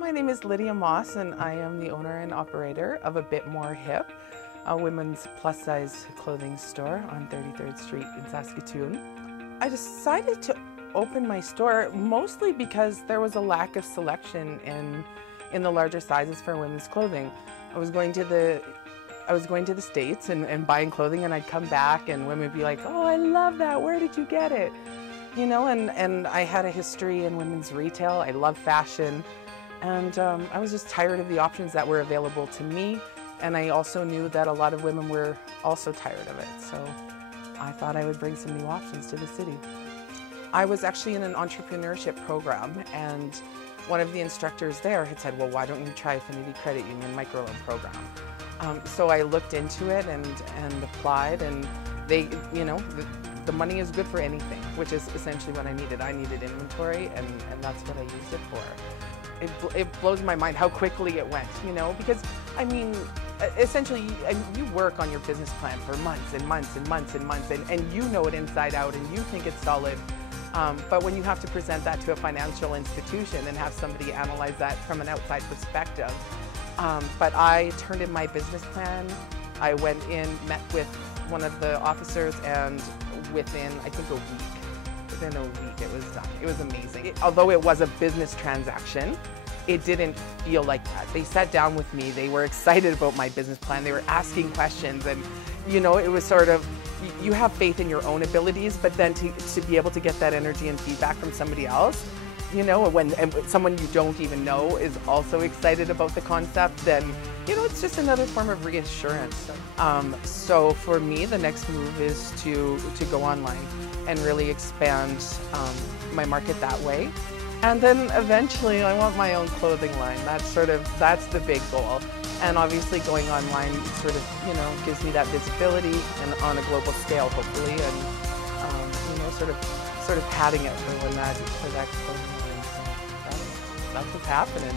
My name is Lydia Moss and I am the owner and operator of A Bit More Hip, a women's plus-size clothing store on 33rd Street in Saskatoon. I decided to open my store mostly because there was a lack of selection in the larger sizes for women's clothing. I was going to the States and buying clothing, and I'd come back and women would be like, "Oh, I love that, where did you get it?" You know, and I had a history in women's retail. I love fashion. And I was just tired of the options that were available to me, and I also knew that a lot of women were also tired of it, so I thought I would bring some new options to the city. I was actually in an entrepreneurship program, and one of the instructors there had said, "Well, why don't you try Affinity Credit Union microloan program?" So I looked into it and applied, and they, you know, the money is good for anything, which is essentially what I needed. I needed inventory, and that's what I used it for. It blows my mind how quickly it went, you know, because, I mean, essentially you work on your business plan for months and months and months and months, and you know it inside out and you think it's solid, but when you have to present that to a financial institution and have somebody analyze that from an outside perspective. But I turned in my business plan, I went in, met with one of the officers, and within, I think, a week it was done. It was amazing. Although it was a business transaction, it didn't feel like that. They sat down with me, they were excited about my business plan, they were asking questions, and you know, it was sort of, you have faith in your own abilities, but then to be able to get that energy and feedback from somebody else, you know, and someone you don't even know is also excited about the concept, then, you know, it's just another form of reassurance. So for me, the next move is to go online and really expand my market that way. And then eventually I want my own clothing line. That's the big goal. And obviously going online sort of, you know, gives me that visibility and on a global scale, hopefully, and you know, sort of padding it for that clothing line. So that's what's happening.